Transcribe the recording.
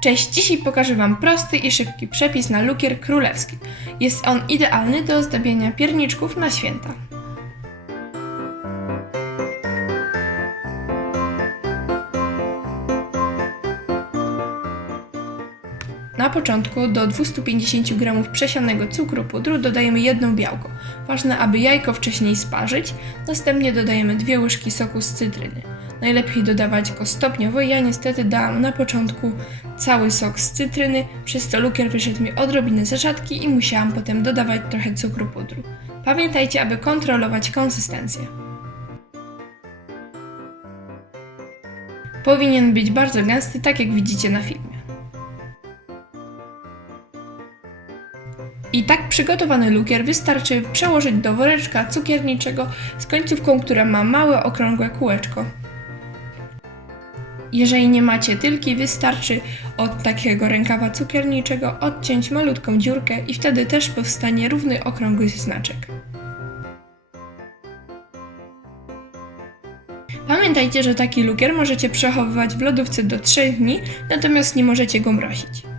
Cześć, dzisiaj pokażę Wam prosty i szybki przepis na lukier królewski. Jest on idealny do ozdabiania pierniczków na święta. Na początku do 250 g przesianego cukru pudru dodajemy jedno białko. Ważne, aby jajko wcześniej sparzyć. Następnie dodajemy dwie łyżki soku z cytryny. Najlepiej dodawać go stopniowo. Ja niestety dałam na początku cały sok z cytryny, przez co lukier wyszedł mi odrobinę za rzadki i musiałam potem dodawać trochę cukru pudru. Pamiętajcie, aby kontrolować konsystencję. Powinien być bardzo gęsty, tak jak widzicie na filmie. I tak przygotowany lukier wystarczy przełożyć do woreczka cukierniczego z końcówką, która ma małe okrągłe kółeczko. Jeżeli nie macie tylki, wystarczy od takiego rękawa cukierniczego odciąć malutką dziurkę i wtedy też powstanie równy okrągły znaczek. Pamiętajcie, że taki lukier możecie przechowywać w lodówce do 3 dni, natomiast nie możecie go mrozić.